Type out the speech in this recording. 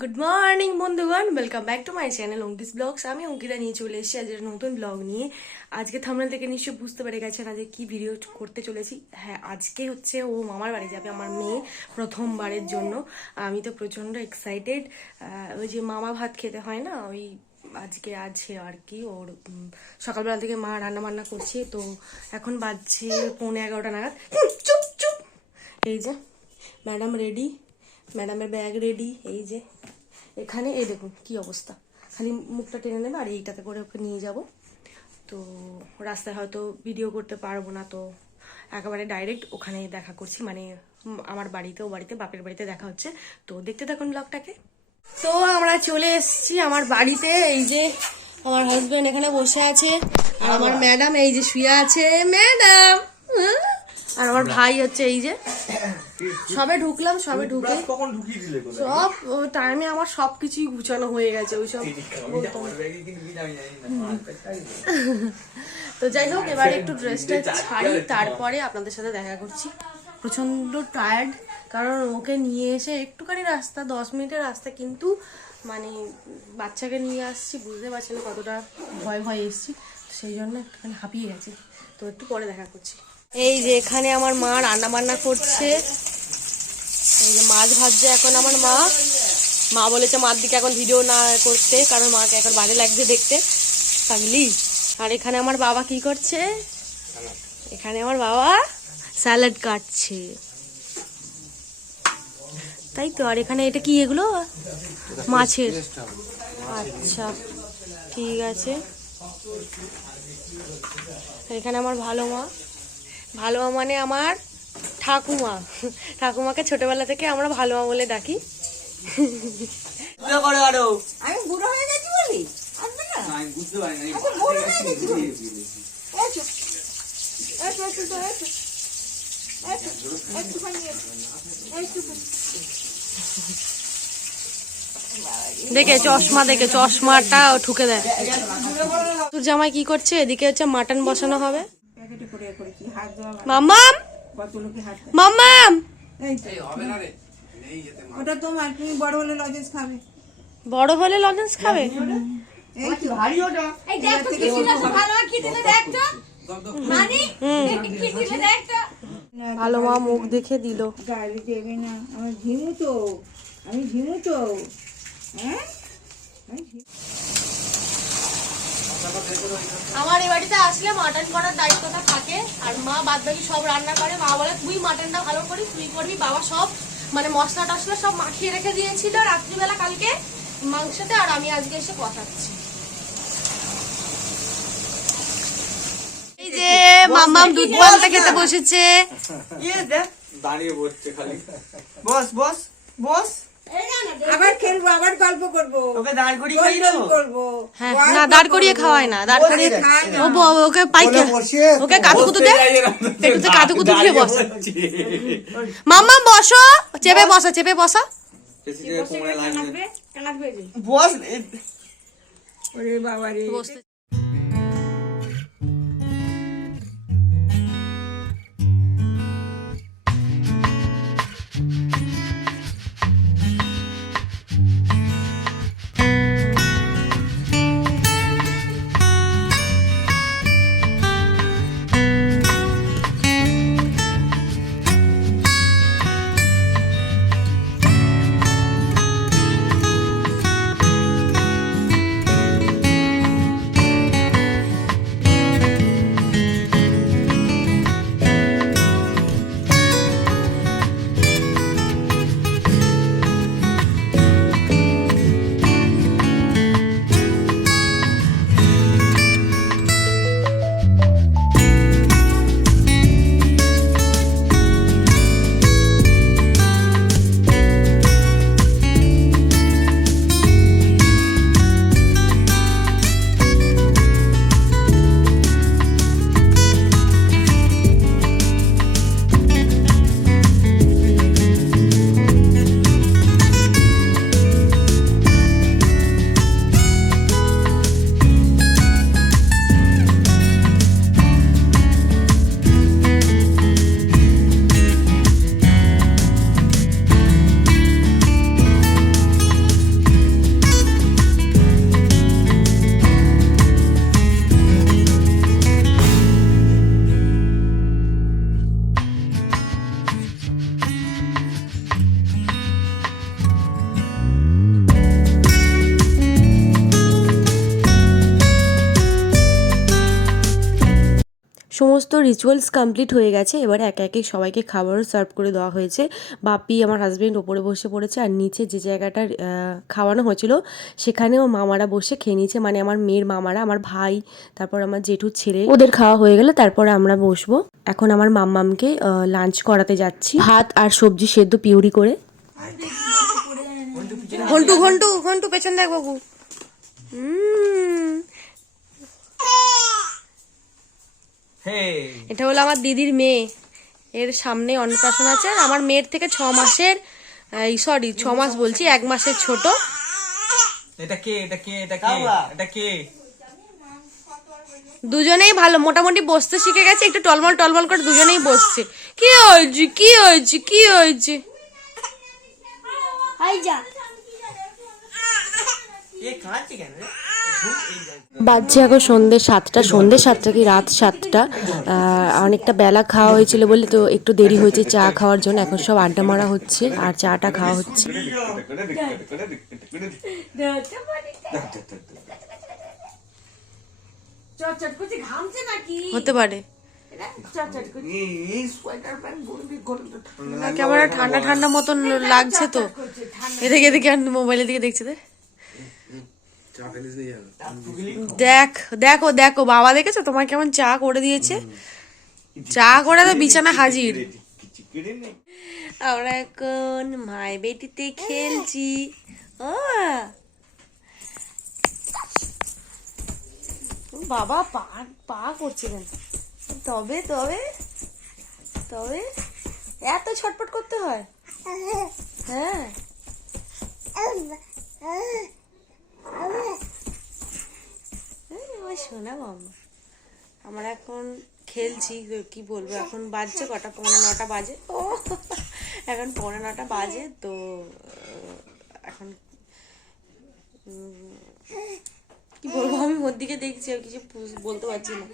Good morning বন্ধুগণ। Welcome back to my channel Anki's vlogs আমি অঙ্কিতা নিয়ে চলে এসেছি আজকের নতুন ব্লগ নিয়ে। আজকে থামনেল থেকে নিশ্চয়ই বুঝতে পেরে গেছেন আজকে কি ভিডিও করতে চলেছি। হ্যাঁ আজকে হচ্ছে ও মামার বাড়ি যাবে, আমার মেয়ে প্রথমবারের জন্য। আমি তো প্রচণ্ড এক্সাইটেড ওই যে মামা ভাত খেতে হয় না, ওই আজকে আছে আর কি। ওর সকালবেলা থেকে মা রান্না বান্না করছে, তো এখন বাজছে পৌনে এগারোটা নাগাদ। চুপ চুপ এই যে ম্যাডাম রেডি ম্যাডামের ব্যাগ রেডি এই যে। এখানে এই দেখুন কি অবস্থা। খালি মুখটা টেনে নেবে আর এইটাতে করে ওকে নিয়ে যাব। তো রাস্তায় হয়তো ভিডিও করতে পারব না তো একেবারে ডাইরেক্ট ওখানে দেখা করছি। মানে আমার বাড়িতে ও বাড়িতে বাপের বাড়িতে দেখা হচ্ছে। তো দেখতে থাকুন ব্লগটাকে তো আমরা চলে এসেছি আমার বাড়িতে। এই যে আমার হাজবেন্ড এখানে বসে আছে। আর আমার ম্যাডাম এই যে শুয়ে আছে। ম্যাডাম আর আমার ভাই হচ্ছে এই যে সবে ঢুকলাম সবে ঢুকে? সব টাইমে আমার সব কিছুই গুছানো হয়ে গেছে জানি না। তো যাই হোক এবারে একটু ড্রেসটা ছাড়ি তারপরে আপনাদের সাথে দেখা করছি। প্রচণ্ড টায়ার্ড কারণ ওকে নিয়ে এসে একটুখানি রাস্তা দশ মিনিটের রাস্তা কিন্তু মানে বাচ্চাকে নিয়ে আসছি বুঝতে পারছি না কতটা ভয় ভয় এসছি সেই জন্য একটুখানি হাঁপিয়ে গেছি। তো একটু পরে দেখা করছি। এই যে এখানে আমার মা রান্না বান্না করছে। এই যে মাছ ভাজছে এখন আমার মা। মা বলেছে, মার দিকে এখন ভিডিও না করতে, কারণ মাকে এখন বাজে লাগছে দেখতে। পাগলি। আর এখানে আমার বাবা কি করছে? এখানে আমার বাবা স্যালাড কাটছে। তাই তো, আর এখানে এটা কি এগুলো? মাছের। আচ্ছা ঠিক আছে। এখানে আমার ভালো মা। ভালো মা মানে আমার ঠাকুমা। ঠাকুমাকে ছোটবেলা থেকে আমরা ভালো মা বলে ডাকি। আমি বুড়ো হয়ে গেছি বলি? দেখে চশমা দেখে চশমাটা ঠুকে দেয়। তোর জামাই কি করছে? এদিকে হচ্ছে মাটন বসানো হবে। তো। ওটা তোমার তুমি বড় হলে লজেন্স খাবে। বড় হলে লজেন্স খাবে? এই তো এই দেখ কি দিলে ভালো কি দিলে দেখ মানে কি দিলে দেখ ভালো মা মুখ দেখে দিল। গাড়ি দেবে না আমি ঝিমু তো আমি ঝিমু তো হ্যাঁ। আমার এই বাড়িতে আসলে মাটন করার দায়িত্বটা থাকে। আর মা বাদ বাকি সব রান্না করে। মা বলে তুই মাটনটা ভালো করিস তুই করবি। বাবা সব মানে মশলা টশলা সব মাখিয়ে রেখে দিয়েছিল রাত্রিবেলা কালকে মাংসতে আর আমি আজকে এসে কষাচ্ছি এই যে মাম্মাম দুধ পান্তা খেতে বসেছে। দাঁড়িয়ে বসছে খালি। বস বস বস। আবার খেলব আবার গল্প করব। ওকে দাঁড় করিয়ে খাই দেবো? করব। হ্যাঁ না দাঁড় করিয়ে খাওয়ায় না দাঁড় করিয়ে ও ওকে পাইকে ওকে কাতু দে। পেটুতে কাতু দিয়ে বস। মাম্মা বসো। চেপে বসা চেপে বসা। ওরে বাবা রে সমস্ত রিচুয়ালস কমপ্লিট হয়ে গেছে। এবারে একে একে সবাইকে খাবারও সার্ভ করে দেওয়া হয়েছে। বাপি আমার হাজবেন্ড ওপরে বসে পড়েছে আর নিচে যে জায়গাটা খাওয়ানো হয়েছিল সেখানেও মামারা বসে খেয়ে নিয়েছে। মানে আমার মেয়ের মামারা আমার ভাই তারপর আমার জেঠুর ছেলে ওদের খাওয়া হয়ে গেলে তারপরে আমরা বসবো। এখন আমার মাম্মামকে লাঞ্চ করাতে যাচ্ছি। ভাত আর সবজি সেদ্ধ পিউরি করে। ঘন্টু ঘন্টু ঘন্টু পেছন দেখ বাবু। উম, এটা হলো আমার দিদির মেয়ে। এর সামনে অন্নপ্রাশন আছে আমার মেয়ের থেকে ছ মাসের এই সরি ছ মাস বলছি এক মাসের ছোট। এটা কে? এটা কে? এটা কে? এটা কে? দুজনেই ভালো মোটামুটি বসতে শিখে গেছে একটু টলমল টলমল করে দুজনেই বসছে। কি হয়েছে? কি হয়েছে? কি হয়েছে? বাজছে এখন সন্ধ্যে সাতটা সন্ধ্যে সাতটা কি রাত সাতটা। অনেকটা বেলা খাওয়া হয়েছিল বলে তো একটু দেরি হয়েছে চা খাওয়ার জন্য। এখন সব আড্ডা মারা হচ্ছে আর চাটা খাওয়া হচ্ছে। হতে পারে। কেমন ঠান্ডা ঠান্ডা মতন লাগছে তো। এদিকে এদিকে আর মোবাইলের দিকে দেখছে দেখ, দেখো দেখো, বাবা দেখেছ? তোমার কেমন চা করে দিয়েছে? চা করে তো বিছানা হাজির। আমরা এখন মায় বেটিতে খেলছি। ও, বাবা পা পা করছে কেন? তবে তবে তবে, এত ছটপট করতে হয়? হ্যাঁ। আমার আমরা এখন খেলছি, কি বলব, এখন বাজছে কটা, পৌনে নটা বাজে। ও এখন পৌনে নটা বাজে, তো এখন কি বলব, আমি ওর দিকে দেখছি, আর কিছু বলতে পারছি না।